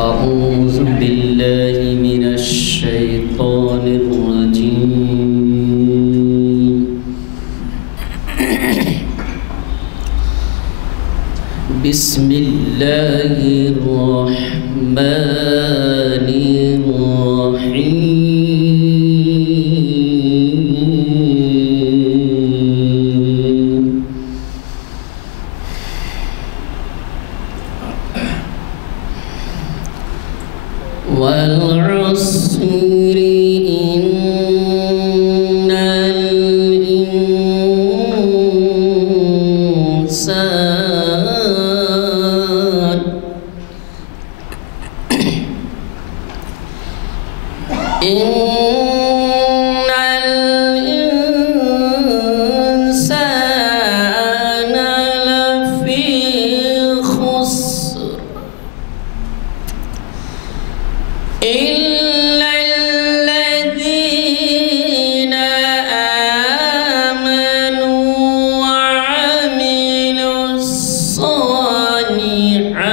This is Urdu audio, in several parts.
أعوذ بالله من الشيطان الرجيم. بسم الله الرحمن الرحيم. والعصر إن الإنسان لفي خسر إلا الذين آمنوا وعملوا الصالحات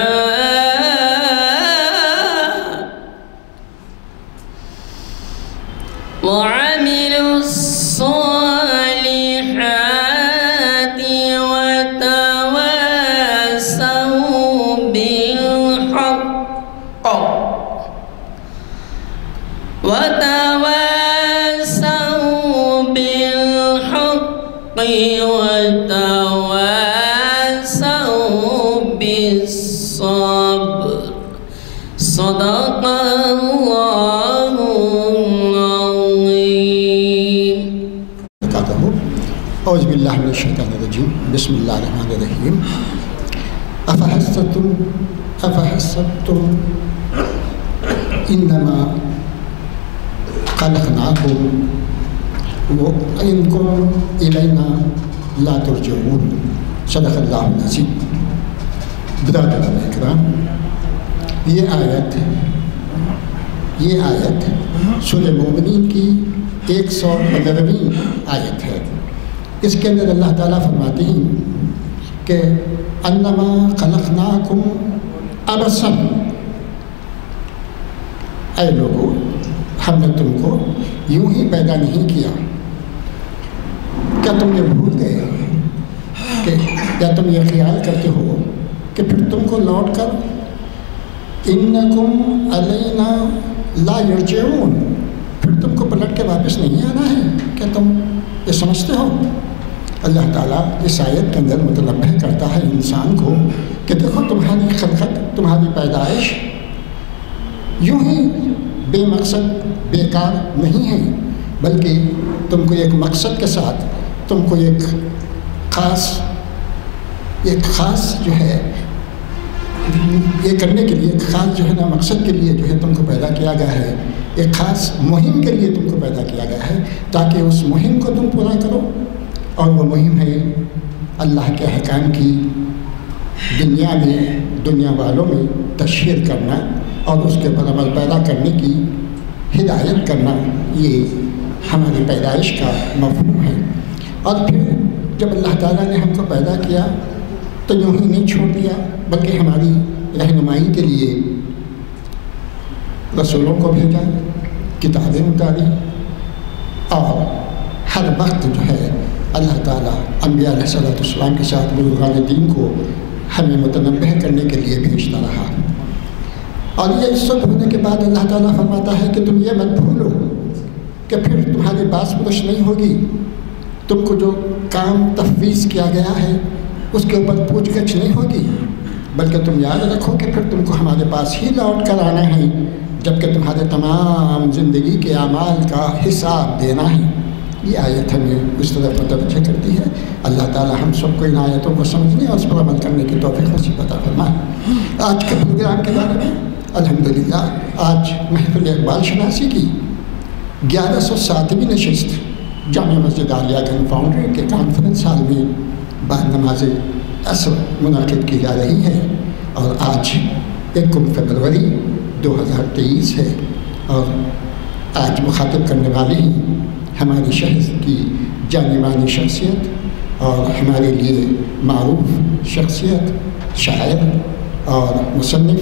وتواصوا بالحق وتواصوا بالصبر. صدق الله العظيم. أعوذ بالله من الشيطان الرجيم. بسم الله الرحمن الرحيم. أفحسبتم إنما خلقناكم وإنكم إلينا لا ترجعون. صدق اللہ العظیم. برادران اکرام، یہ آیت سورہ مومنین کی 115ویں آیت ہے. اس کے اندر اللہ تعالیٰ فرماتے ہیں کہ انما خلقناکم عبثا، اے لوگو ہم نے تم کو یوں ہی پیدا نہیں کیا. کیا تم یہ بھول گئے کہ یا تم یہ خیال کرتے ہو کہ پھر تم کو لوٹ کر انکم علینا لا یرجعون، پھر تم کو پلٹ کے واپس نہیں آنا ہے؟ کیا تم یہ سمجھتے ہو؟ اللہ تعالیٰ اس آیت کے اندر متنبہ کرتا ہے انسان کو کہ دیکھو تمہاری خلقت، تمہاری پیدائش یوں ہی بے مقصد بیکار نہیں ہے، بلکہ تم کو ایک مقصد کے ساتھ، تم کو ایک خاص جو ہے یہ کرنے کے لیے، ایک خاص جو ہے نا مقصد کے لیے جو ہے تم کو پیدا کیا گیا ہے. ایک خاص مہم کے لیے تم کو پیدا کیا گیا ہے تاکہ اس مہم کو تم پورا کرو. اور وہ مہم ہے اللہ کے احکام کی دنیا میں، دنیا والوں میں تشہیر کرنا اور اس کے اوپر عمل پیدا کرنے کی ہدایت کرنا. یہ ہماری پیدائش کا مفہوم ہے. اور پھر جب اللہ تعالیٰ نے ہم کو پیدا کیا تو یوں ہی نہیں چھوڑ دیا، بلکہ ہماری رہنمائی کے لیے رسولوں کو بھیجا، کتابیں اتاری، اور ہر وقت جو ہے اللہ تعالیٰ انبیاء علیہ السلام کے ساتھ بزرگان دین کو ہمیں متنبہ کرنے کے لیے بھیجتا رہا. اور یہ سب ہونے کے بعد اللہ تعالیٰ فرماتا ہے کہ تم یہ مت بھولو کہ پھر تمہاری باس پرش نہیں ہوگی. تم کو جو کام تفویض کیا گیا ہے اس کے اوپر پوچھ گچھ نہیں ہوگی، بلکہ تم یاد رکھو کہ پھر تم کو ہمارے پاس ہی لوٹ کر آنا ہے جبکہ تمہارے تمام زندگی کے اعمال کا حساب دینا ہے. یہ آیت ہمیں اس طرح متوجہ کرتی ہے. اللہ تعالیٰ ہم سب کو ان آیتوں کو سمجھنے اور اس پر عمل کرنے کی توفیق نصیب عطا فرمائے. آج کے پروگرام کے بارے میں الحمدللہ آج محفل اقبال شناسی کی 1107ویں نشست جامع مسجد عالیہ گنج فاؤنڈری کے کانفرنس ہال میں بعد نماز عصر منعقد کی جا رہی ہے. اور آج 1 فروری 2023 ہے اور آج مخاطب کرنے والے ہی ہماری شہر کی جانی مانی شخصیت اور ہمارے لیے معروف شخصیت، شاعر اور مصنف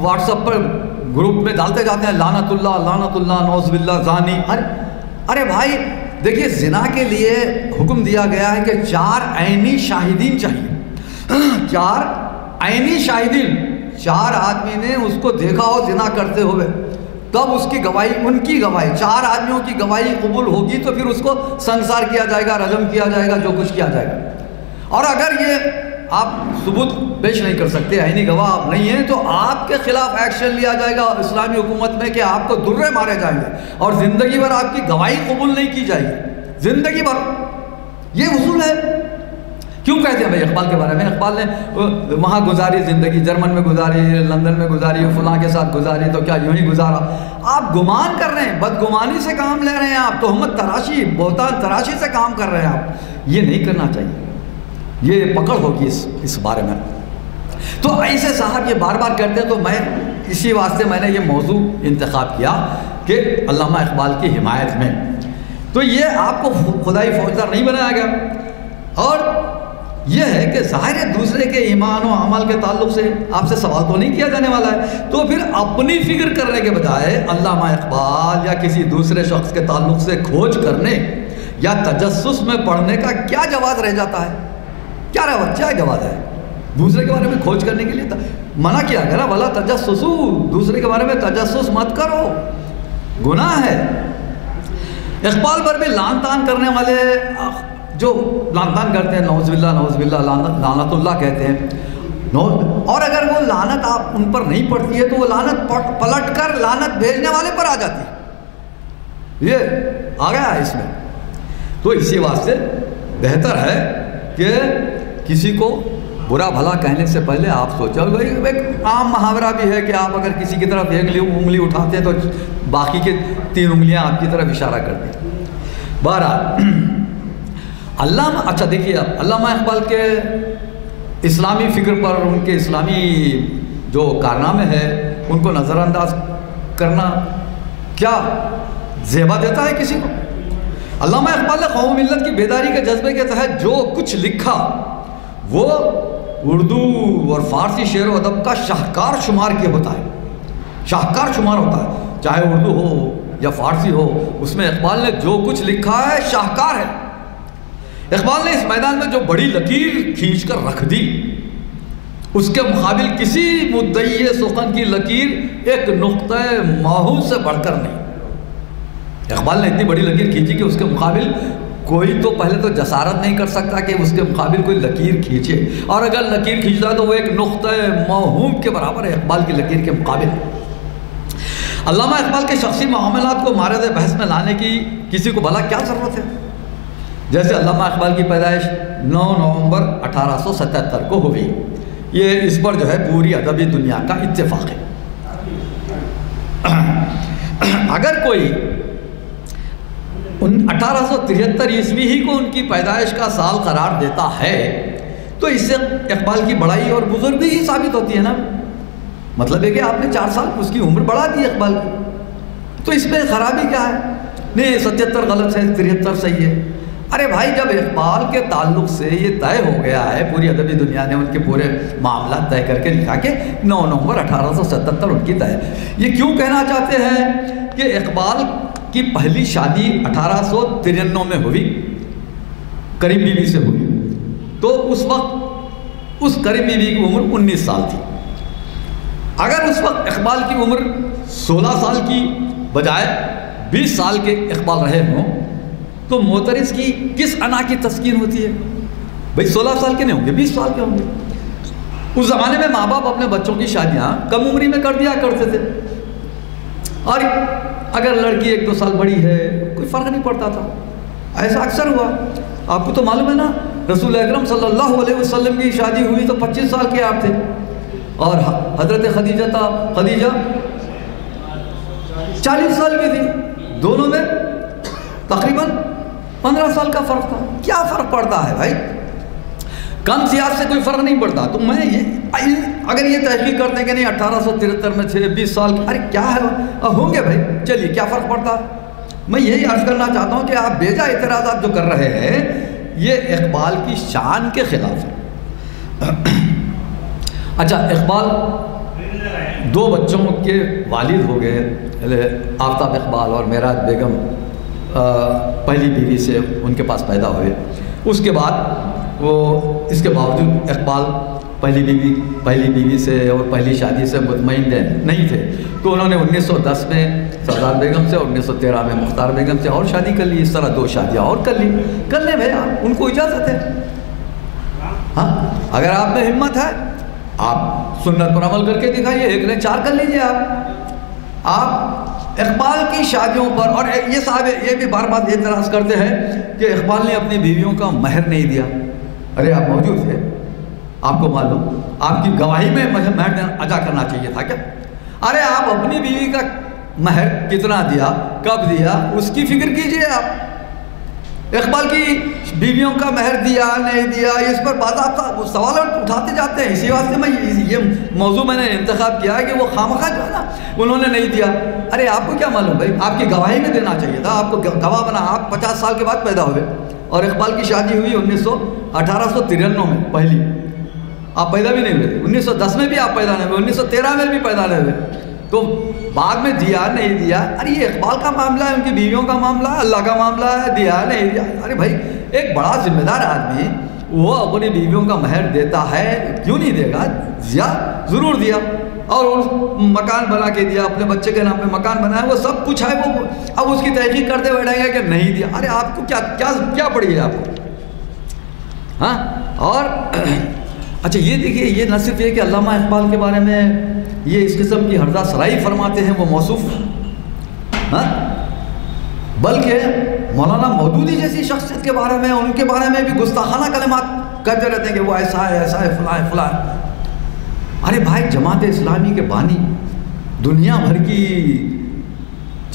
واٹس ایپ پر گروپ میں ڈالتے جاتے ہیں لعنت اللہ نعوذ باللہ زانی. ارے بھائی دیکھیے زنا کے لیے حکم دیا گیا ہے کہ 4 عینی شاہدین چاہیے. 4 عینی شاہدین، 4 آدمی نے اس کو دیکھا ہو زنا کرتے ہوئے، تب اس کی گواہی، ان کی گواہی، 4 آدمیوں کی گواہی قبول ہوگی تو پھر اس کو سنسار کیا جائے گا، رجم کیا جائے گا، جو کچھ کیا جائے گا. اور اگر یہ آپ ثبوت پیش نہیں کر سکتے، عینی گواہ آپ نہیں ہیں، تو آپ کے خلاف ایکشن لیا جائے گا اسلامی حکومت میں کہ آپ کو درے مارے جائیں گے اور زندگی بھر آپ کی گواہی قبول نہیں کی جائے گی، زندگی بھر. یہ اصول ہے. کیوں کہتے ہیں بھائی اقبال کے بارے میں؟ اقبال نے وہاں گزاری زندگی، جرمن میں گزاری، لندن میں گزاری، فلاں کے ساتھ گزاری، تو کیا یوں ہی گزارا؟ آپ گمان کر رہے ہیں، بدگمانی سے کام لے رہے ہیں آپ، تہمت تراشی، بہتان تراشی سے کام کر رہے ہیں آپ. یہ نہیں کرنا چاہیے، یہ پکڑ ہوگی اس بارے میں. تو ایسے صاحب یہ بار بار کرتے ہیں. تو میں اسی واسطے میں نے یہ موضوع انتخاب کیا کہ علامہ اقبال کی حمایت میں. تو یہ آپ کو خدائی فوجدار نہیں بنایا گیا، اور یہ ہے کہ ظاہر ہے دوسرے کے ایمان و عمل کے تعلق سے آپ سے سوال تو نہیں کیا جانے والا ہے. تو پھر اپنی فکر کرنے کے بجائے علامہ اقبال یا کسی دوسرے شخص کے تعلق سے کھوج کرنے یا تجسس میں پڑھنے کا کیا جواز رہ جاتا ہے؟ کیا جواز ہے؟ دوسرے کے بارے میں کھوج کرنے کے لیے منع کیا گیا نا، ولا تجسسو، دوسرے کے بارے میں تجسس مت کرو، گناہ ہے. اقبال پر بھی لعن طعن کرنے والے جو لعن طعن کرتے ہیں، نعوذ باللہ لعنت اللہ کہتے ہیں، اور اگر وہ لعنت آپ ان پر نہیں پڑتی ہے تو وہ لعنت پلٹ کر لعنت بھیجنے والے پر آ جاتی ہے. یہ آ گیا ہے اس میں. تو اسی واسطے بہتر ہے کہ کسی کو برا بھلا کہنے سے پہلے آپ سوچو. ایک عام محاورہ بھی ہے کہ آپ اگر کسی کی طرف ایک انگلی اٹھاتے ہیں تو باقی کے 3 انگلیاں آپ کی طرف اشارہ کرتی ہیں. بہرحال اچھا دیکھیے، اب علامہ اقبال کے اسلامی فکر پر، ان کے اسلامی جو کارنامے ہیں ان کو نظر انداز کرنا کیا زیبا دیتا ہے کسی کو؟ علامہ اقبال نے قوم ملت کی بیداری کے جذبے کے تحت جو کچھ لکھا وہ اردو اور فارسی شعر و ادب کا شاہکار شمار کیا ہوتا ہے. شاہکار شمار ہوتا ہے، چاہے اردو ہو یا فارسی ہو، اس میں اقبال نے جو کچھ لکھا ہے شاہکار ہے. اقبال نے اس میدان میں جو بڑی لکیر کھینچ کر رکھ دی، اس کے مقابل کسی مدعی سخن کی لکیر ایک نقطہ ماحول سے بڑھ کر نہیں. اقبال نے اتنی بڑی لکیر کھینچی کہ اس کے مقابل کوئی تو پہلے تو جسارت نہیں کر سکتا کہ اس کے مقابل کوئی لکیر کھینچے، اور اگر لکیر کھینچتا ہے تو وہ ایک نقطہ موہوم کے برابر ہے اقبال کی لکیر کے مقابل. علامہ اقبال کے شخصی معاملات کو مارد بحث میں لانے کی کسی کو بھلا کیا ضرورت ہے؟ جیسے علامہ اقبال کی پیدائش 9 نومبر 1877 کو ہوئی، یہ اس پر جو ہے پوری ادبی دنیا کا اتفاق ہے. اگر کوئی 1873 عیسوی ہی کو ان کی پیدائش کا سال قرار دیتا ہے تو اس سے اقبال کی بڑائی اور بزرگی ہی ثابت ہوتی ہے نا. مطلب ہے کہ آپ نے 4 سال اس کی عمر بڑھا دی اقبال کی، تو اس میں خرابی کیا ہے؟ نہیں 77 غلط ہے، 73 صحیح ہے. ارے بھائی جب اقبال کے تعلق سے یہ طے ہو گیا ہے، پوری ادبی دنیا نے ان کے پورے معاملات طے کر کے لکھا کہ 9 نومبر 1877 ان کی طے. یہ کیوں کہنا چاہتے ہیں کہ اقبال کی پہلی شادی 1893 میں ہوئی، کریم بی بی سے ہوئی، تو اس وقت اس کریم بی بی کی عمر 19 سال تھی. اگر اس وقت اقبال کی عمر 16 سال کی بجائے 20 سال کے اقبال رہے ہوں تو معترض کی کس انا کی تسکین ہوتی ہے؟ بھئی 16 سال کے نہیں ہوں گے، 20 سال کے ہوں گے. اس زمانے میں ماں باپ اپنے بچوں کی شادیاں کم عمری میں کر دیا کرتے تھے، اور اگر لڑکی 1-2 سال بڑی ہے کوئی فرق نہیں پڑتا تھا. ایسا اکثر ہوا. آپ کو تو معلوم ہے نا، رسول اکرم صلی اللہ علیہ وسلم کی شادی ہوئی تو 25 سال کے آپ تھے، اور حضرت خدیجہ 40 سال کی تھی. دونوں میں تقریباً 15 سال کا فرق تھا. کیا فرق پڑتا ہے بھائی؟ کم سیاست سے کوئی فرق نہیں پڑتا. تو میں اگر یہ تحقیق کرتے ہیں کہ نہیں 1873 میں تھے 20 سال، ارے کیا ہے ہوں گے بھائی، چلیے کیا فرق پڑتا. میں یہی عرض کرنا چاہتا ہوں کہ آپ بیجا اعتراضات جو کر رہے ہیں یہ اقبال کی شان کے خلاف ہے. اچھا، اقبال 2 بچوں کے والد ہو گئے، آفتاب اقبال اور معراج بیگم پہلی بیوی سے ان کے پاس پیدا ہوئے۔ اس کے بعد وہ اس کے باوجود اقبال پہلی بیوی سے اور پہلی شادی سے مطمئن نہیں تھے، تو انہوں نے 1910 میں سردار بیگم سے اور 1913 میں مختار بیگم سے اور شادی کر لی۔ اس طرح 2 شادیاں اور کر لیں بھائی، ان کو اجازت ہے۔ ہاں، اگر آپ میں ہمت ہے آپ سنت پر عمل کر کے دکھائیے، 1 نے 4 کر لیجئے۔ آپ اقبال کی شادیوں پر، اور یہ صاحب یہ بھی بار بار اعتراض کرتے ہیں کہ اقبال نے اپنی بیویوں کا مہر نہیں دیا۔ ارے آپ موجود تھے، آپ کو معلوم، آپ کی گواہی میں مہر ادا کرنا چاہیے تھا کیا؟ ارے آپ اپنی بیوی کا مہر کتنا دیا، کب دیا، اس کی فکر کیجئے۔ آپ اقبال کی بیویوں کا مہر دیا نہیں دیا، اس پر باضابطہ سوال اٹھاتے جاتے ہیں۔ اسی واسطے میں یہ موضوع میں نے انتخاب کیا ہے کہ وہ خامخواہ جو ہے نا انہوں نے نہیں دیا۔ ارے آپ کو کیا معلوم بھائی، آپ کی گواہی میں دینا چاہیے تھا، آپ کو گواہ بنا۔ آپ 50 سال کے بعد پیدا ہوئے اور اقبال کی شادی ہوئی 1893 میں پہلی، آپ پیدا بھی نہیں ہوئے تھے۔ 1910 میں بھی آپ پیدا نہیں ہوئے، 1913 میں بھی پیدا نہیں ہوئے، تو بعد میں دیا نہیں دیا۔ ارے یہ اقبال کا معاملہ ہے، ان کی بیویوں کا معاملہ ہے، اللہ کا معاملہ ہے، دیا نہیں دیا۔ ارے بھائی ایک بڑا ذمہ دار آدمی وہ اپنی بیویوں کا مہر دیتا ہے، کیوں نہیں دے گا؟ دیا، ضرور دیا، اور مکان بنا کے دیا، اپنے بچے کے نام پہ مکان بنایا، وہ سب کچھ ہے۔ وہ اب اس کی تحقیق کرتے بیٹھیں گے کہ نہیں دیا۔ ارے آپ کو کیا پڑی ہے آپ کو؟ ہاں، اور اچھا یہ دیکھیے، یہ نہ صرف یہ کہ علامہ اقبال کے بارے میں یہ اس قسم کی ہردہ سرائی فرماتے ہیں وہ موصوف، ہاں، بلکہ مولانا مودودی جیسی شخصیت کے بارے میں، ان کے بارے میں بھی گستاخانہ کلمات کہتے رہتے ہیں کہ وہ ایسا ہے، فلاں ہے، فلاں ہے۔ ارے بھائی جماعت اسلامی کے بانی، دنیا بھر کی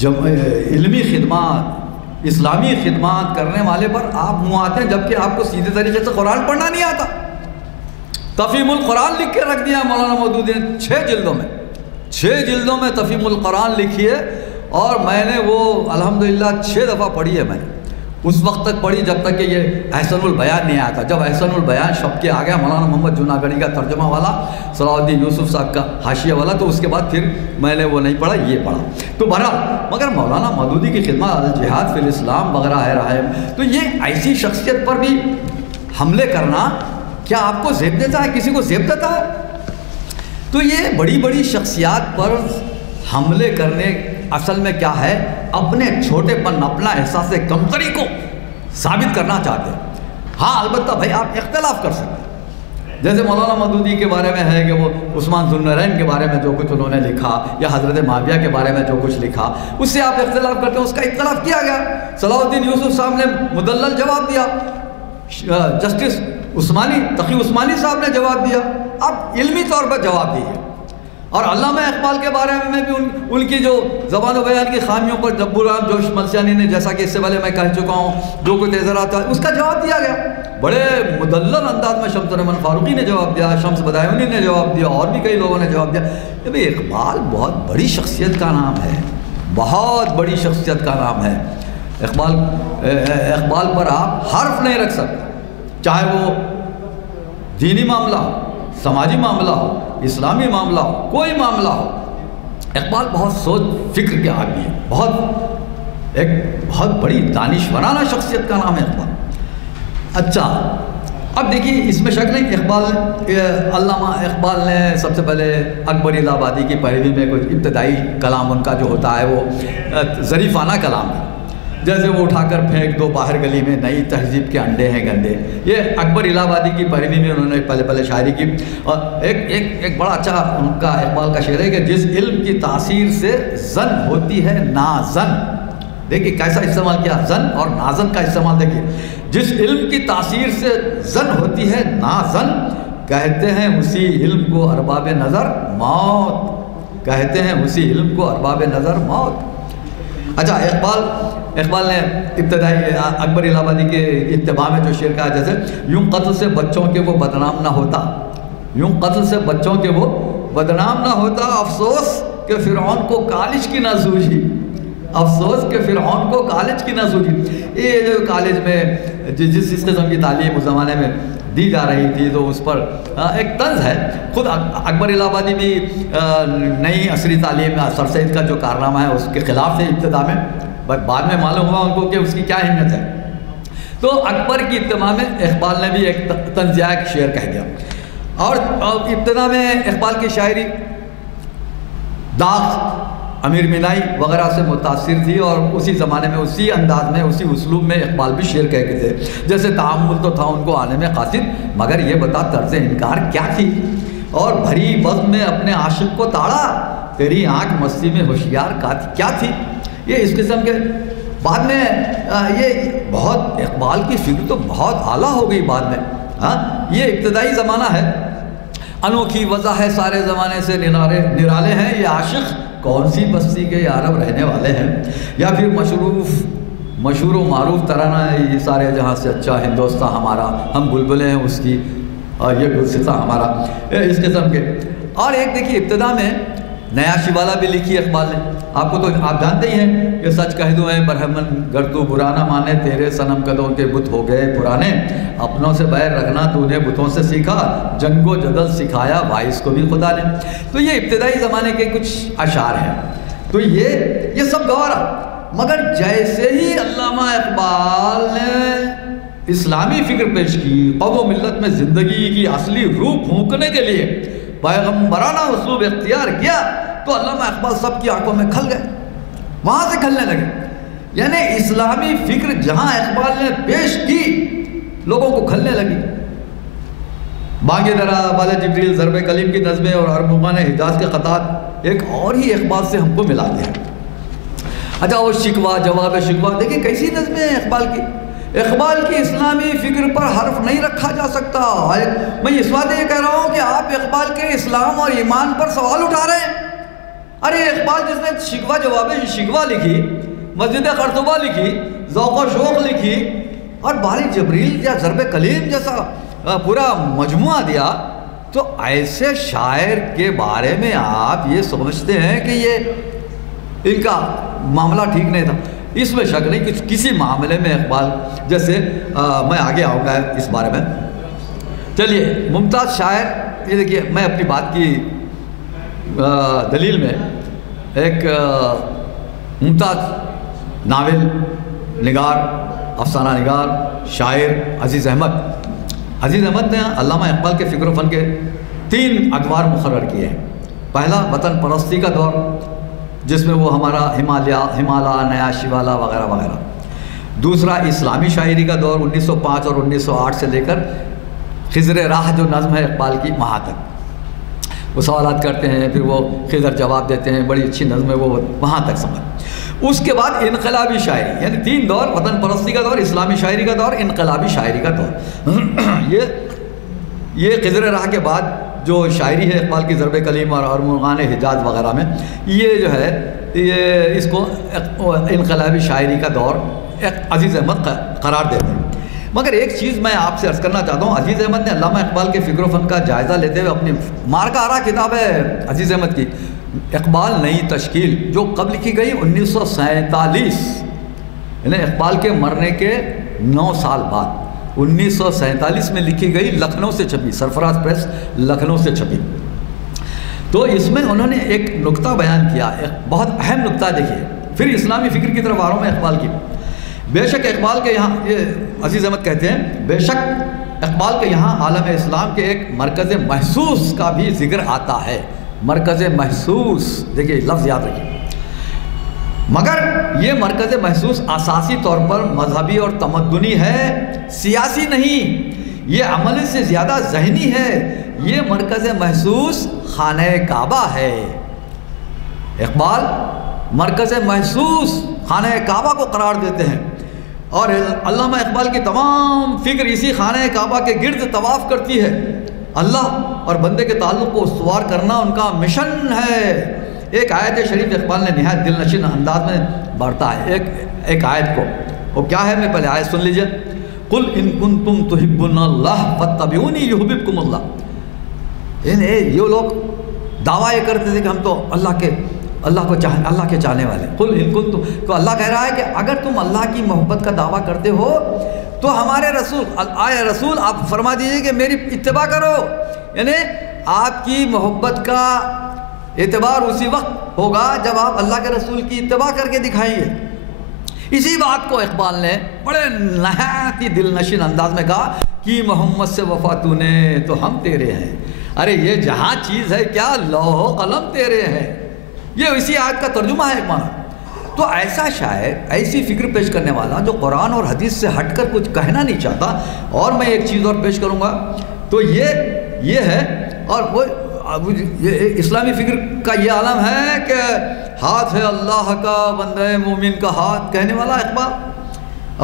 علمی خدمات، اسلامی خدمات کرنے والے پر آپ منہ آتے ہیں، جبکہ آپ کو سیدھے طریقے سے قرآن پڑھنا نہیں آتا۔ تفہیم القرآن لکھ کے رکھ دیا مولانا مودودی نے 6 جلدوں میں تفہیم القرآن لکھی ہے، اور میں نے وہ الحمدللہ 6 دفعہ پڑھی ہے۔ میں نے اس وقت تک پڑھی جب تک کہ یہ احسن البیان نہیں آیا تھا۔ جب احسن البیان شب کے آ گیا، مولانا محمد جوناگڑھی کا ترجمہ والا، صلاح الدین یوسف صاحب کا حاشیہ والا، تو اس کے بعد پھر میں نے وہ نہیں پڑھا، یہ پڑھا۔ تو بہرحال مگر مولانا مودودی کی خدمات الجہاد فی الاسلام وغیرہ ہے۔ تو یہ ایسی شخصیت پر بھی حملے کرنا کیا آپ کو زیب دیتا ہے؟ کسی کو زیب دیتا ہے؟ تو یہ بڑی شخصیات پر حملے کرنے اصل میں کیا ہے؟ اپنے چھوٹے پن، اپنا احساس کمتری کو ثابت کرنا چاہتے ہیں۔ ہاں البتہ بھائی آپ اختلاف کر سکتے ہیں، جیسے مولانا مودودی کے بارے میں ہے کہ وہ عثمان ذو النورین کے بارے میں جو کچھ انہوں نے لکھا، یا حضرت معاویہ کے بارے میں جو کچھ لکھا، اس سے آپ اختلاف کرتے ہیں، اس کا اختلاف کیا گیا۔ صلاح الدین یوسف صاحب نے مدلل جواب دیا، جسٹس تقی عثمانی صاحب نے جواب دیا، آپ علمی طور پر جواب دیجیے۔ اور علامہ اقبال کے بارے میں بھی ان کی جو زبان و بیان کی خامیوں پر جبور رام جوش ملسیانی نے، جیسا کہ اس سے پہلے میں کہہ چکا ہوں، جو کچھ اعتراضات ہے اس کا جواب دیا گیا بڑے مدلل انداز میں۔ شمس الرحمن فاروقی نے جواب دیا، شمس بدایونی نے جواب دیا، اور بھی کئی لوگوں نے جواب دیا۔ کہ بھئی اقبال بہت بڑی شخصیت کا نام ہے، بہت بڑی شخصیت کا نام ہے۔ اقبال پر آپ حرف نہیں رکھ سکتے، چاہے وہ دینی معاملہ ہو، سماجی معاملہ ہو، اسلامی معاملہ ہو، کوئی معاملہ ہو۔ اقبال بہت سوچ فکر کے آدمی ہے، ایک بہت بڑی دانشورانہ شخصیت کا نام ہے اقبال۔ اچھا اب دیکھیے اس میں شک نہیں، علامہ اقبال نے سب سے پہلے اکبر الہ آبادی کی پیروی میں کچھ ابتدائی کلام ان کا جو ہوتا ہے وہ ظریفانہ کلام ہے، جیسے وہ اٹھا کر پھینک دو باہر گلی میں، نئی تہذیب کے انڈے ہیں گندے۔ یہ اکبر الہ آبادی کی پیروی میں انہوں نے پہلے شاعری کی۔ اور ایک بڑا اچھا ان کا اقبال کا شعر ہے کہ جس علم کی تاثیر سے زن ہوتی ہے نازن، دیکھیے کیسا استعمال کیا، زن اور نازن کا استعمال دیکھیے۔ جس علم کی تاثیر سے زن ہوتی ہے نازن، کہتے ہیں اسی علم کو ارباب نظر موت، کہتے ہیں اسی علم کو ارباب نظر موت۔ اچھا اقبال نے ابتدائی اکبر الہ آبادی کے اتباع میں جو شعر کہا، جیسے یوں قتل سے بچوں کے وہ بدنام نہ ہوتا، یوں قتل سے بچوں کے وہ بدنام نہ ہوتا، افسوس کہ فرعون کو کالج کی نہ سوجھی، افسوس کہ فرعون کو کالج کی نہ سوجھی۔ یہ جو کالج میں جس قسم کی تعلیم اس زمانے میں دی جا رہی تھی تو اس پر ایک طنز ہے. خود اکبر الہ آبادی بھی نئی عصری تعلیم سر سید کا جو کارنامہ ہے اس کے خلاف تھے ابتدا میں، بٹ بعد میں معلوم ہوا ان کو کہ اس کی کیا اہمیت ہے. تو اکبر کی ابتدا میں اقبال نے بھی ایک طنزیہ ایک شعر کہہ دیا. اور ابتدا میں اقبال کی شاعری داغ، امیر مینائی وغیرہ سے متاثر تھی، اور اسی زمانے میں اسی انداز میں اسی اسلوب میں اقبال بھی شعر کہہ کے تھے. جیسے تعامل تو تھا ان کو آنے میں قاصد، مگر یہ بتا طرز انکار کیا تھی، اور بھری بزم میں اپنے عاشق کو تاڑا، تیری آنکھ مستی میں ہوشیار کیا تھی. یہ اس قسم کے بعد میں یہ بہت اقبال کی فکر تو بہت اعلیٰ ہو گئی بعد میں. ہاں یہ ابتدائی زمانہ ہے. انوکھی وضع ہے سارے زمانے سے نرالے ہیں یہ عاشق، کون سی بستی کے یارب رہنے والے ہیں. یا پھر مشہور و معروف ترانہ ہے یہ سارے جہاں سے اچھا ہندوستان ہمارا، ہم بلبلیں ہیں اس کی، اور یہ گلستہ ہمارا، اس قسم کے. اور ایک دیکھیے ابتدا میں نیا شوالا بھی لکھی اقبال نے. آپ کو تو آپ جانتے ہی ہیں کہ سچ کہہ دوں اے برہمن گر تو برا نہ مانے، تیرے صنم قدوں کے بت ہو گئے پرانے، اپنوں سے بیر رکھنا تو نے بتوں سے سیکھا، جنگ و جدل سکھایا وائس کو بھی خدا نے. تو یہ ابتدائی زمانے کے کچھ اشعار ہیں. تو یہ سب گوارا. مگر جیسے ہی علامہ اقبال نے اسلامی فکر پیش کی، قوم و ملت میں زندگی کی اصلی روح پھونکنے کے لیے پیغمبرانہ اسلوب اختیار کیا، تو علامہ اقبال سب کی آنکھوں میں کھل گئے، وہاں سے کھلنے لگے. یعنی اسلامی فکر جہاں اقبال نے پیش کی لوگوں کو کھلنے لگی. بانگے درا، بال جبریل، ضرب کلیم کی نظمیں اور ارمغان حجاز کے خطات ایک اور ہی اقبال سے ہم کو ملاتے ہیں. اچھا وہ شکوہ، جواب شکوہ، دیکھیں کیسی نظمیں ہیں اقبال کی. اقبال کی اسلامی فکر پر حرف نہیں رکھا جا سکتا. میں اس بات یہ کہہ رہا ہوں کہ آپ اقبال کے اسلام اور ایمان پر سوال اٹھا رہے ہیں. ارے اقبال جس نے شکوہ جواب شکوہ لکھی، مسجد قرطبہ لکھی، ذوق و شوق لکھی، اور بال جبریل یا ضرب کلیم جیسا پورا مجموعہ دیا، تو ایسے شاعر کے بارے میں آپ یہ سمجھتے ہیں کہ یہ ان کا معاملہ ٹھیک نہیں تھا. اس میں شک نہیں کہ کسی معاملے میں اقبال جیسے میں آگے آؤں گا اس بارے میں. چلیے ممتاز شاعر، یہ دیکھیے میں اپنی بات کی دلیل میں ایک ممتاز ناول نگار، افسانہ نگار، شاعر عزیز احمد نے علامہ اقبال کے فکر و فن کے 3 ادوار مقرر کیے ہیں. پہلا وطن پرستی کا دور، جس میں وہ ہمارا ہمالا، نیا شوالا وغیرہ وغیرہ. دوسرا اسلامی شاعری کا دور 1905 اور 1908 سے لے کر خضر راہ جو نظم ہے اقبال کی وہاں تک. وہ سوالات کرتے ہیں، پھر وہ خضر جواب دیتے ہیں، بڑی اچھی نظم ہے وہ، وہاں تک سمجھ. اس کے بعد انقلابی شاعری، یعنی 3 دور، وطن پرستی کا دور، اسلامی شاعری کا دور، انقلابی شاعری کا دور. یہ خضر راہ کے بعد جو شاعری ہے اقبال کی ضرب کلیم اور ارمغان حجاز وغیرہ میں، یہ جو ہے یہ اس کو انقلابی شاعری کا دور عزیز احمد قرار دیتے ہیں. مگر ایک چیز میں آپ سے عرض کرنا چاہتا ہوں. عزیز احمد نے علامہ اقبال کے فکر و فن کا جائزہ لیتے ہوئے اپنی مارکہ آرا کتاب ہے عزیز احمد کی، اقبال نئی تشکیل، جو کب لکھی گئی 1947، یعنی اقبال کے مرنے کے 9 سال بعد 1947 میں لکھی گئی، لکھنؤ سے چھپی، سرفراز پریس لکھنؤ سے چھپی. تو اس میں انہوں نے ایک نکتہ بیان کیا، ایک بہت اہم نکتہ. دیکھیے پھر اسلامی فکر کی طرف آ رہا ہوں میں اقبال کی. بے شک اقبال کے یہاں، یہ عزیز احمد کہتے ہیں، بے شک اقبال کے یہاں عالم اسلام کے ایک مرکز محسوس کا بھی ذکر آتا ہے. مرکز محسوس، دیکھیے لفظ یاد رکھیے. مگر یہ مرکز محسوس اساسی طور پر مذہبی اور تمدنی ہے، سیاسی نہیں. یہ عمل سے زیادہ ذہنی ہے. یہ مرکز محسوس خانہ کعبہ ہے. اقبال مرکز محسوس خانہ کعبہ کو قرار دیتے ہیں، اور علامہ اقبال کی تمام فکر اسی خانہ کعبہ کے گرد طواف کرتی ہے. اللہ اور بندے کے تعلق کو استوار کرنا ان کا مشن ہے. ایک آیت شریف اقبال نے نہایت دل نشین انداز میں بڑھتا ہے ایک آیت کو. وہ کیا ہے؟ میں پہلے آیت سن لیجئے. قل ان کنتم تحبون اللہ فاتبعونی یحببکم اللہ. یہ لوگ دعویٰ یہ کرتے تھے کہ ہم تو اللہ کے چاہنے والے. قل ان کنتم، تو اللہ کہہ رہا ہے کہ اگر تم اللہ کی محبت کا دعویٰ کرتے ہو تو ہمارے رسول آئے رسول آپ فرما دیجئے کہ میری اتباع کرو، یعنی آپ کی محبت کا اعتبار اسی وقت ہوگا جب آپ اللہ کے رسول کی اتباع کر کے دکھائیں گے۔ اسی بات کو اقبال نے بڑے نہایت ہی دل نشین انداز میں کہا کہ محمد سے وفا تو نے تو ہم تیرے ہیں، ارے یہ جہاں چیز ہے کیا لوح و قلم تیرے ہیں، یہ اسی آیت کا ترجمہ ہے ایک معنی۔ تو ایسا شاعر، ایسی فکر پیش کرنے والا جو قرآن اور حدیث سے ہٹ کر کچھ کہنا نہیں چاہتا، اور میں ایک چیز اور پیش کروں گا تو یہ ہے، اور وہ اسلامی فکر کا یہ عالم ہے کہ ہاتھ ہے اللہ کا بندہ مومن کا ہاتھ کہنے والا اقبال،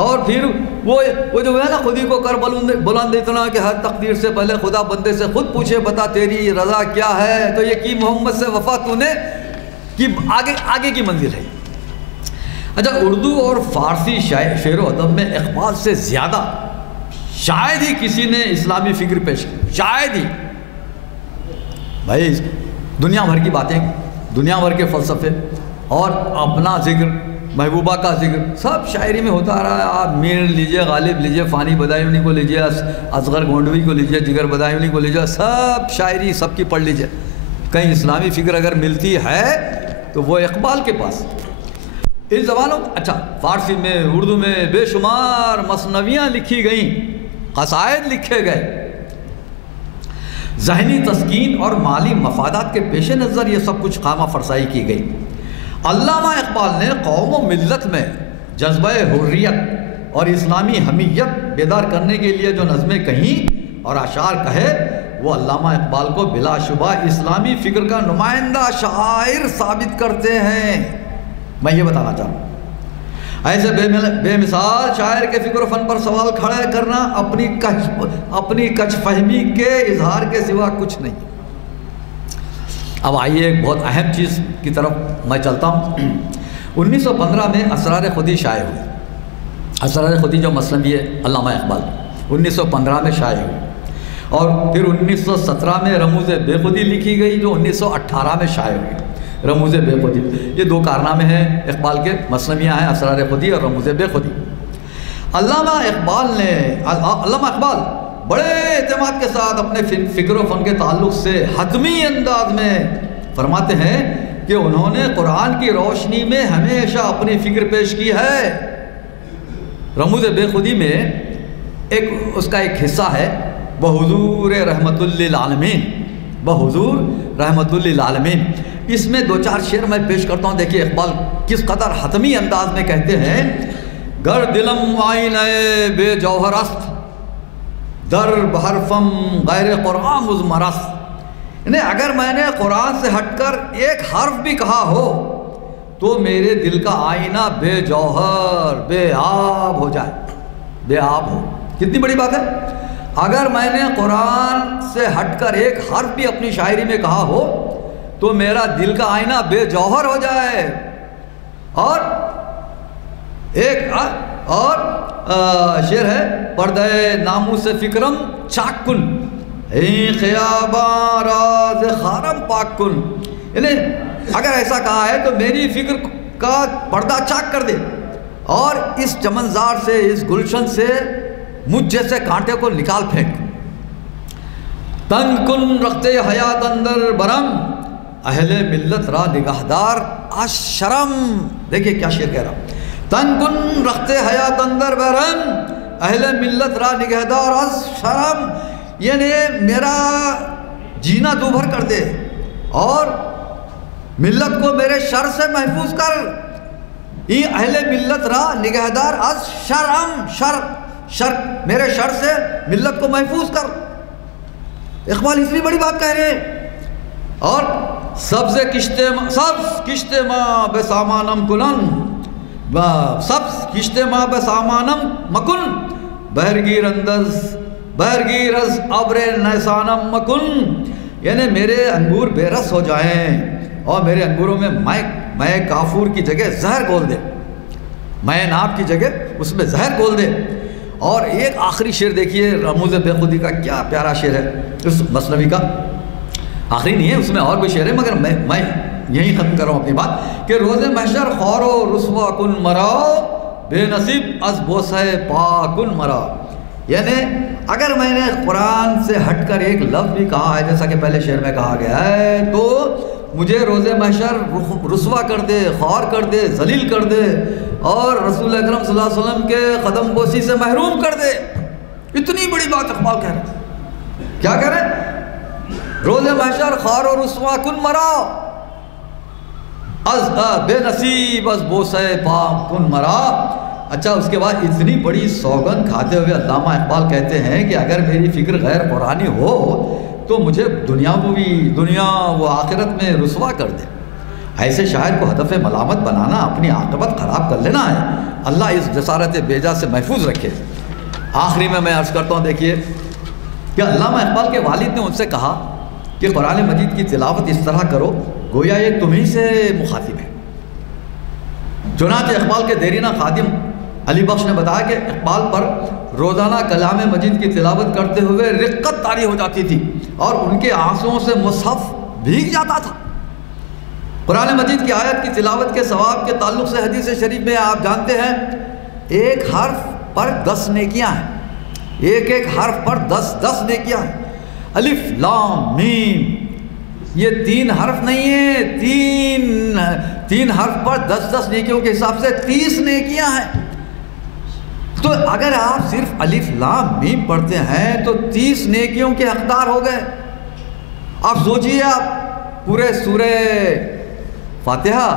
اور پھر وہ جو ہے نا خودی کو کر بلند اتنا کہ ہر تقدیر سے پہلے خدا بندے سے خود پوچھے بتا تیری رضا کیا ہے، تو یہ کی محمد سے وفا تو نے کی آگے کی منزل ہے۔ اچھا، اردو اور فارسی شعر و ادب میں اقبال سے زیادہ شاید ہی کسی نے اسلامی فکر پیش کی، شاید ہی۔ بھائی دنیا بھر کی باتیں، دنیا بھر کے فلسفے اور اپنا ذکر، محبوبہ کا ذکر سب شاعری میں ہوتا رہا ہے۔ آپ میر لیجئے، غالب لیجئے، فانی بدایونی کو لیجئے، اصغر گونڈوی کو لیجئے، جگر بدایونی کو لیجئے، سب شاعری سب کی پڑھ لیجئے۔ کہیں اسلامی فکر اگر ملتی ہے تو وہ اقبال کے پاس۔ اس زبانوں، اچھا فارسی میں، اردو میں بے شمار مثنویاں لکھی گئیں، قصائد لکھے گئے۔ ذہنی تسکین اور مالی مفادات کے پیش نظر یہ سب کچھ خامہ فرسائی کی گئی۔ علامہ اقبال نے قوم و ملت میں جذبہ حریت اور اسلامی حمیت بیدار کرنے کے لیے جو نظمیں کہیں اور اشعار کہے، وہ علامہ اقبال کو بلا شبہ اسلامی فکر کا نمائندہ شاعر ثابت کرتے ہیں۔ میں یہ بتانا چاہوں گا، ایسے بے مثال شاعر کے فکر و فن پر سوال کھڑے کرنا اپنی کچھ فہمی کے اظہار کے سوا کچھ نہیں۔ اب آئیے ایک بہت اہم چیز کی طرف میں چلتا ہوں۔ 1915 میں اسرار خودی شائع ہوئی۔ اسرار خودی جو مثنوی ہے علامہ اقبال 1915 میں شائع ہوئی، اور پھر 1917 میں رموز بے خودی لکھی گئی جو 1918 میں شائع ہوئی۔ رموز بے خودی، یہ دو کارنامے ہیں اقبال کے، مثنویاں ہیں اسرار خودی اور رموز بے خودی۔ علامہ اقبال بڑے اعتماد کے ساتھ اپنے فکر و فن کے تعلق سے حتمی انداز میں فرماتے ہیں کہ انہوں نے قرآن کی روشنی میں ہمیشہ اپنی فکر پیش کی ہے۔ رموز بے خودی میں اس کا ایک حصہ ہے بحضور رحمت للعالمین، بحضور رحمت للعالمین۔ اس میں دو چار شعر میں پیش کرتا ہوں، دیکھیے اقبال کس قدر حتمی انداز میں کہتے ہیں۔ گر دلم آئینہ بے جوہر است، در بحرفم غیر قرآن مزمرست، یعنی اگر میں نے قرآن سے ہٹ کر ایک حرف بھی کہا ہو تو میرے دل کا آئینہ بے جوہر بے آب ہو جائے، بے آب ہو۔ کتنی بڑی بات ہے، اگر میں نے قرآن سے ہٹ کر ایک حرف بھی اپنی شاعری میں کہا ہو تو میرا دل کا آئینہ بے جوہر ہو جائے۔ اور ایک اور شعر ہے، پردہ ناموس فکرم چاک کن، خیاباں راز خارم پاک کن، یعنی اگر ایسا کہا ہے تو میری فکر کا پردہ چاک کر دے اور اس چمنزار سے، اس گلشن سے مجھ جیسے کانٹے کو نکال پھینک۔ تن کن رختے حیات اندر برم، اہل ملت را نگہدار از شرم۔ دیکھیے کیا شعر کہہ رہا ہوں، تن کن رختے حیات اندر برم، اہل ملت را نگہدار از شرم، یعنی میرا جینا دوبھر کر دے اور ملت کو میرے شر سے محفوظ کر۔ یہ اہل ملت را نگہدار از شرم، شر میرے شر سے ملت کو محفوظ کر۔ اقبال اتنی بڑی بات کہہ رہے ہیں۔ اور سبز کشتے ماں بے سامانم کنن، سبز کشتے ماں بے سامانم مکن، بہرگیر از ابر نیسانم مکن، یعنی میرے انگور بے رس ہو جائیں اور میرے انگوروں میں میں کافور کی جگہ زہر گھول دے، میں ناب کی جگہ اس میں زہر گھول دے۔ اور ایک آخری شعر دیکھیے رموز بے خودی کا، کیا پیارا شعر ہے اس مثنوی کا، آخری نہیں ہے، اس میں اور بھی شعر ہے مگر میں یہیں ختم کر رہا ہوں اپنی بات کہ روز محشر خور و رسوا کن مرا، بے نصیب از بوسہ پاکن مرا، یعنی اگر میں نے قرآن سے ہٹ کر ایک لفظ بھی کہا ہے جیسا کہ پہلے شعر میں کہا گیا ہے تو مجھے روز محشر رسوا کر دے، خوار کر دے، ذلیل کر دے اور رسول اکرم صلی اللہ علیہ وسلم کے قدم بوسی سے محروم کر دے۔ اتنی بڑی بات اقبال کہہ رہے ہیں، کیا کہہ رہے ہیں؟ روز محشر خوار و رسوا کن مرا، از بے نصیب از بوسہ پاک کن مرا۔ اچھا اس کے بعد اتنی بڑی سوگند کھاتے ہوئے علامہ اقبال کہتے ہیں کہ اگر میری فکر غیر قرآنی ہو تو مجھے دنیا و آخرت میں رسوا کر دے۔ ایسے شاعر کو ہدف ملامت بنانا اپنی عاقبت خراب کر لینا ہے، اللہ اس جسارت بیجا سے محفوظ رکھے۔ آخری میں عرض کرتا ہوں، دیکھیے کہ علامہ اقبال کے والد نے ان سے کہا کہ قرآن مجید کی تلاوت اس طرح کرو گویا یہ تمہیں سے مخاطب ہے۔ چنانچہ اقبال کے دیرینہ خادم علی بخش نے بتایا کہ اقبال پر روزانہ کلام مجید کی تلاوت کرتے ہوئے رقت طاری ہو جاتی تھی اور ان کے آنسوؤں سے مصحف بھیگ جاتا تھا۔ قرآن مجید کی آیت کی تلاوت کے ثواب کے تعلق سے حدیث شریف میں آپ جانتے ہیں ایک حرف پر 10 نیکیاں ہیں، ایک حرف پر 10 نیکیاں ہیں۔ الف لام میم یہ 3 حرف نہیں ہیں، 3 حرف پر 10 نیکیوں کے حساب سے 30 نیکیاں ہیں۔ تو اگر آپ صرف الف لام میم پڑھتے ہیں تو 30 نیکیوں کے حقدار ہو گئے۔ آپ سوچئے، آپ پورے سورہ فاتحہ،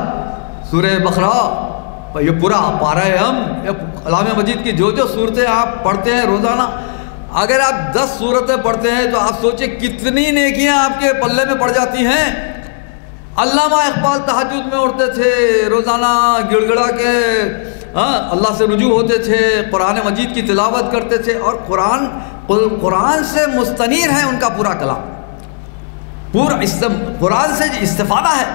سورہ بقرہ، یہ پورا پارہ یا کلام مجید کی جو صورتیں آپ پڑھتے ہیں روزانہ، اگر آپ 10 سورتیں پڑھتے ہیں تو آپ سوچیں کتنی نیکیاں آپ کے پلے میں پڑ جاتی ہیں۔ علامہ اقبال تہجد میں اٹھتے تھے، روزانہ گڑ گڑا کے اللہ سے رجوع ہوتے تھے، قرآن مجید کی تلاوت کرتے تھے اور قرآن سے مستنیر ہے ان کا پورا کلام، پورا قرآن سے استفادہ ہے۔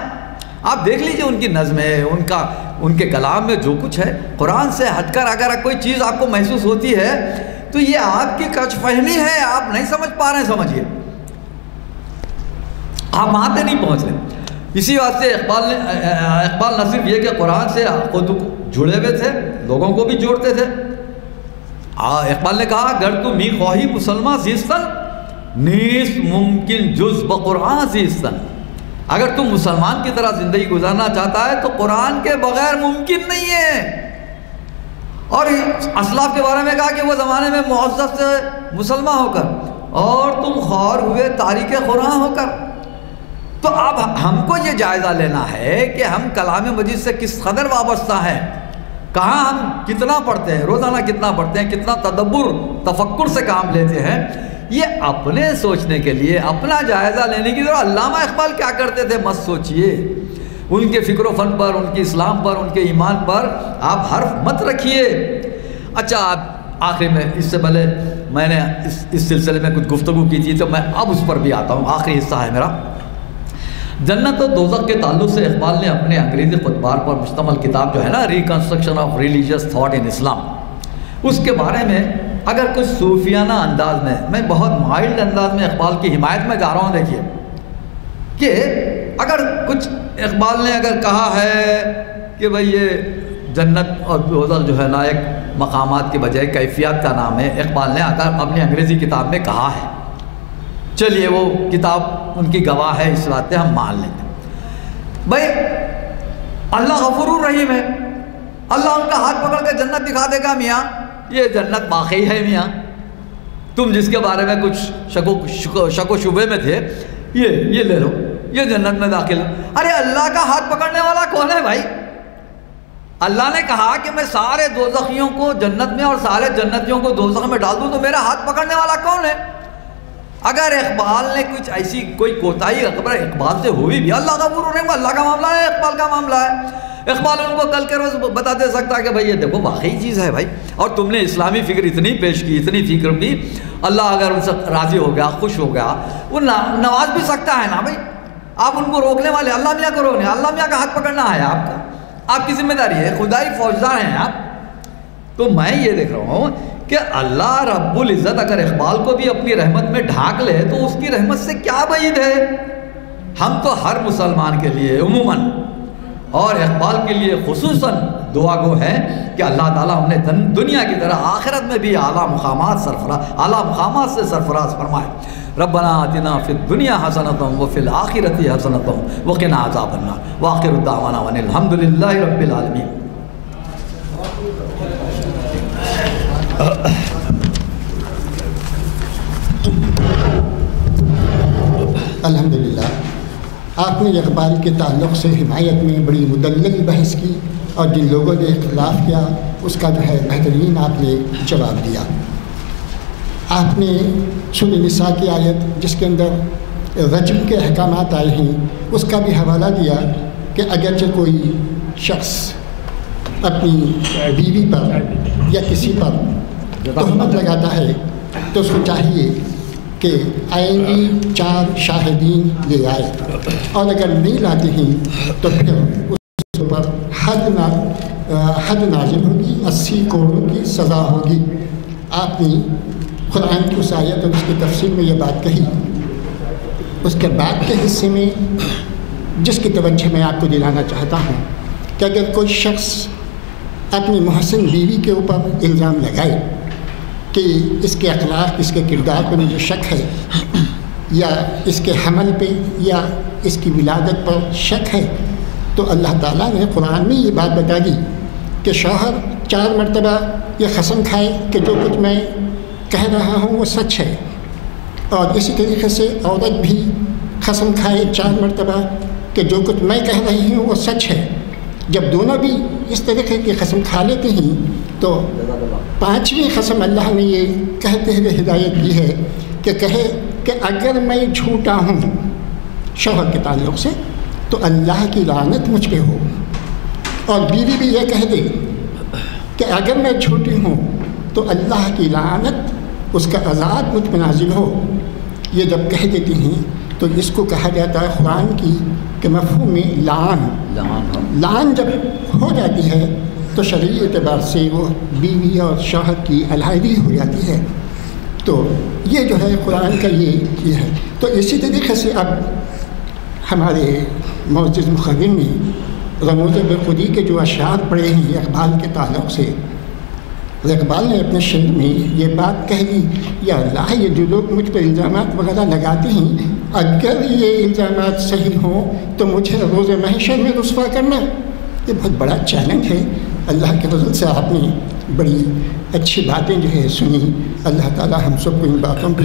آپ دیکھ لیجئے ان کی نظمیں، ان کے کلام میں جو کچھ ہے، قرآن سے ہٹ کر اگر کوئی چیز آپ کو محسوس ہوتی ہے تو یہ آپ کی کچھ فہمی ہے، آپ نہیں سمجھ پا رہے ہیں، سمجھیے آپ وہاں تک نہیں پہنچ رہے۔ اسی واسطے اقبال نہ صرف یہ کہ قرآن سے خود جڑے ہوئے تھے، لوگوں کو بھی جوڑتے تھے۔ اقبال نے کہا گر تو می خواہی مسلمان زیستن نیست ممکن جز بقرآن زیستن، اگر تم مسلمان کی طرح زندگی گزارنا چاہتا ہے تو قرآن کے بغیر ممکن نہیں ہے۔ اور اسلاف کے بارے میں کہا کہ وہ زمانے میں معزز سے مسلمان ہو کر اور تم خوار ہوئے تاریک قرآن ہو کر۔ تو اب ہم کو یہ جائزہ لینا ہے کہ ہم کلام مجید سے کس قدر وابستہ ہیں، کہاں ہم کتنا پڑھتے ہیں، روزانہ کتنا پڑھتے ہیں، کتنا تدبر تفکر سے کام لیتے ہیں۔ یہ اپنے سوچنے کے لیے، اپنا جائزہ لینے کی ضرورت۔ علامہ اقبال کیا کرتے تھے مت سوچئے، ان کے فکر و فن پر، ان کے اسلام پر، ان کے ایمان پر آپ حرف مت رکھیے۔ اچھا آخری میں، اس سے پہلے میں نے اس سلسلے میں کچھ گفتگو کی تھی تو میں اب اس پر بھی آتا ہوں، آخری حصہ ہے میرا۔ جنت و دوزخ کے تعلق سے اقبال نے اپنے انگریزی خطبات پر مشتمل کتاب جو ہے نا reconstruction of religious thought in Islam, اس کے بارے میں اگر کچھ صوفیانہ انداز میں بہت مائلڈ انداز میں اقبال کی حمایت میں جا رہا ہوں، دیکھیے کہ اگر کچھ اقبال نے اگر کہا ہے کہ بھئی یہ جنت اور دوزخ جو ہے نا ایک مقامات کے بجائے کیفیات کا نام ہے، اقبال نے اگر اپنی انگریزی کتاب میں کہا ہے، چلیے وہ کتاب ان کی گواہ ہے، اس بات سے ہم مان لیں گے۔ بھئی اللہ غفور الرحیم ہے، اللہ ان کا ہاتھ پکڑ کے جنت دکھا دے گا، میاں یہ جنت واقعی ہے، میاں تم جس کے بارے میں کچھ شک و شبے میں تھے یہ لے لو، یہ جنت میں داخل۔ ارے اللہ کا ہاتھ پکڑنے والا کون ہے بھائی؟ اللہ نے کہا کہ میں سارے دوزخیوں کو جنت میں اور سارے جنتیوں کو دوزخ میں ڈال دوں، تو میرا ہاتھ پکڑنے والا کون ہے؟ اگر اقبال نے کچھ ایسی کوئی کوتاہی اقبال سے ہوئی بھی، اللہ غفور الرحیم، اللہ کا معاملہ ہے، اقبال کا معاملہ ہے۔ اقبال ان کو کل کے روز بتا دے سکتا ہے کہ بھائی یہ دیکھو واقعی چیز ہے بھائی، اور تم نے اسلامی فکر اتنی پیش کی، اتنی فکر بھی، اللہ اگر ان سے راضی ہو گیا، خوش ہو گیا، وہ نواز بھی سکتا ہے نا بھائی۔ آپ ان کو روکنے والے اللہ میاں کو روکنے، اللہ میاں کا ہاتھ پکڑنا ہے آپ کا، آپ کی ذمہ داری ہے، خدائی فوجدار ہیں آپ۔ تو میں یہ دیکھ رہا ہوں کہ اللہ رب العزت اگر اقبال کو بھی اپنی رحمت میں ڈھانک لے تو اس کی رحمت سے کیا بعید ہے۔ ہم تو ہر مسلمان کے لیے عموماً اور اقبال کے لیے خصوصاً دعا گو ہے کہ اللہ تعالیٰ ہم نے دنیا کی طرح آخرت میں بھی اعلیٰ مقامات سے سرفراز فرمائے. ربنا آتنا فی الدنیا حسنۃ وفی الآخرۃ حسنۃ وقنا عذاب النار. وآخر دعوانا ان الحمد للہ رب العالمین. الحمدللہ آپ نے اقبال کے تعلق سے حمایت میں بڑی مدلل بحث کی اور جن لوگوں نے اختلاف کیا اس کا جو ہے بہترین آپ نے جواب دیا. آپ نے سورہ نساء کی آیت جس کے اندر رجم کے احکامات آئے ہیں اس کا بھی حوالہ دیا کہ اگرچہ کوئی شخص اپنی بیوی پر یا کسی پر تہمت لگاتا ہے تو اس کو چاہیے کہ آئینی 4 شاہدین لے آئے اور اگر نہیں لاتے ہیں تو پھر اس پر حد نازل ہوگی، 80 کروڑوں کی سزا ہوگی. آپ نے قرآن کی اس آیت اور اس کی تفسیر میں یہ بات کہی. اس کے بعد کے حصے میں جس کی توجہ میں آپ کو دلانا چاہتا ہوں کہ اگر کوئی شخص اپنی محسن بیوی کے اوپر الزام لگائے کہ اس کے اخلاق، اس کے کردار پہ مجھے شک ہے، یا اس کے حمل پہ یا اس کی ولادت پر شک ہے، تو اللہ تعالیٰ نے قرآن میں یہ بات بتا دی کہ شوہر 4 مرتبہ یہ قسم کھائے کہ جو کچھ میں کہہ رہا ہوں وہ سچ ہے، اور اسی طریقے سے عورت بھی قسم کھائے 4 مرتبہ کہ جو کچھ میں کہہ رہی ہوں وہ سچ ہے. جب دونوں بھی اس طریقے کی قسم کھا لیتے ہیں تو 5ویں قسم اللہ نے یہ کہتے ہوئے ہدایت دی ہے کہ کہے کہ اگر میں جھوٹا ہوں شوہر کے تعلق سے تو اللہ کی لعنت مجھ پہ ہو. اور بیوی بھی یہ کہہ دے کہ اگر میں جھوٹی ہوں تو اللہ کی لعنت، اس کا عذاب مجھ پہ نازل ہو. یہ جب کہہ دیتی ہیں تو اس کو کہا جاتا ہے قرآن کی کہ مفہوم میں لعن جب ہو جاتی ہے تو شرعی اعتبار سے وہ بیوی اور شوہر کی علیحدگی ہو جاتی ہے. تو یہ جو ہے قرآن کا یہ ہے. تو اسی طریقے سے اب ہمارے معزز مقرر نے رموز بالخودی کے جو اشعار پڑھے ہیں اقبال کے تعلق سے، اقبال نے اپنے شعر میں یہ بات کہہ دی، یا اللہ یہ جو لوگ مجھ پہ الزامات وغیرہ لگاتے ہیں اگر یہ الزامات صحیح ہوں تو مجھے روز محشر میں رسوا کرنا. یہ بہت بڑا چیلنج ہے. اللہ کے فضل سے آپ نے بڑی اچھی باتیں جو ہے سنی. اللہ تعالی ہم سب کو ان باتوں پہ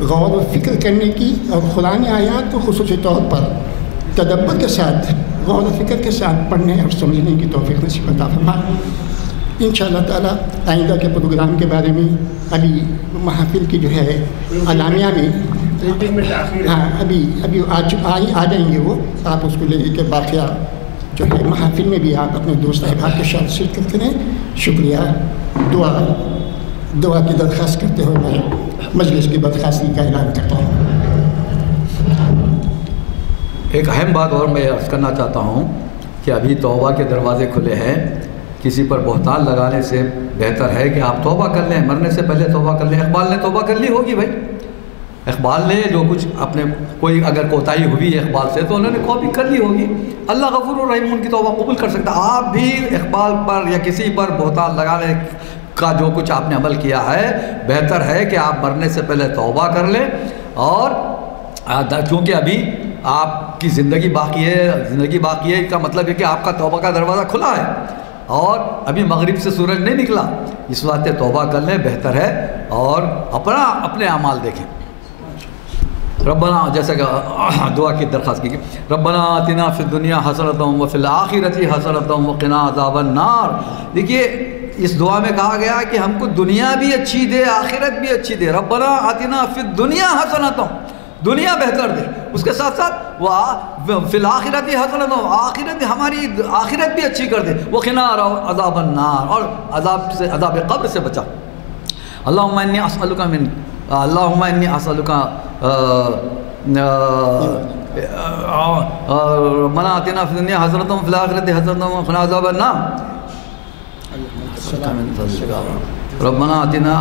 غور و فکر کرنے کی اور قرآن آیات کو خصوصی طور پر تدبر کے ساتھ، غور و فکر کے ساتھ پڑھنے اور سمجھنے کی توفیق نصیب عطا فرمائے. انشاءاللہ تعالی آئندہ کے پروگرام کے بارے میں ابھی محافل کی جو ہے اعلامیہ میں ابھی آ جائیں گے وہ، آپ اس کو لے کے باقیہ جو ہے محافل میں بھی آپ اپنے دوست احباب کے ساتھ شرکت کرتے ہیں. شکریہ. دعا کی درخواست کرتے ہوئے میں مجلس کی برخاستی کا اعلان کرتا ہوں. ایک اہم بات اور میں عرض کرنا چاہتا ہوں کہ ابھی توبہ کے دروازے کھلے ہیں. کسی پر بہتان لگانے سے بہتر ہے کہ آپ توبہ کر لیں، مرنے سے پہلے توبہ کر لیں. اقبال نے توبہ کر لی ہوگی بھائی. اقبال نے جو کچھ اپنے کوئی اگر کوتاہی ہوئی ہے اقبال سے تو انہوں نے کاپی کر لی ہوگی. اللہ غفور الرحیم ان کی توبہ قبول کر سکتا. آپ بھی اقبال پر یا کسی پر بہتان لگانے کا جو کچھ آپ نے عمل کیا ہے بہتر ہے کہ آپ مرنے سے پہلے توبہ کر لیں. اور چونکہ ابھی آپ کی زندگی باقی ہے کا مطلب ہے کہ آپ کا توبہ کا دروازہ کھلا ہے اور ابھی مغرب سے سورج نہیں نکلا. اس واسطے توبہ کر لیں بہتر ہے اور اپنے اعمال دیکھیں. ربنا جیسا کہ دعا کی درخواست کی گئی، ربنا آتنا فی الدنیا حسنۃ وفی الآخرۃ حسنۃ وقنا عذاب النار. دیکھیے اس دعا میں کہا گیا کہ ہم کو دنیا بھی اچھی دے، آخرت بھی اچھی دے. ربنا آتنا فی الدنیا حسنۃ، دنیا بہتر دے، اس کے ساتھ ساتھ وہ فی الآخرۃ حسنۃ، آخرت ہماری آخرت بھی اچھی کر دے. وقنا عذاب النار، اور عذاب قبر سے بچا. اللہم انی اسألک ربنا آتنا فی الدنیا حسنۃ وفی الآخرۃ حسنۃ وقنا عذاب النار. ربنا آتنا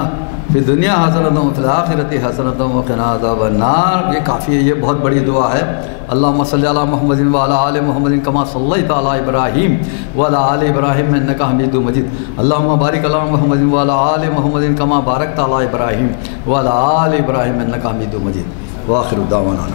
فی دنیا حسنۃ وفی الآخرۃ حسنۃ وقنا عذاب النار. یہ کافی ہے، یہ بہت بڑی دعا ہے. اللہم صلی علی محمد وعلی آل محمد کما صلیت علی ابراہیم وعلی آل ابراہیم انک حمید مجید. اللہم بارک علی محمد وعلی آل محمد کما بارکت علی ابراہیم وعلی آل ابراہیم انک حمید مجید. وآخر دعوانا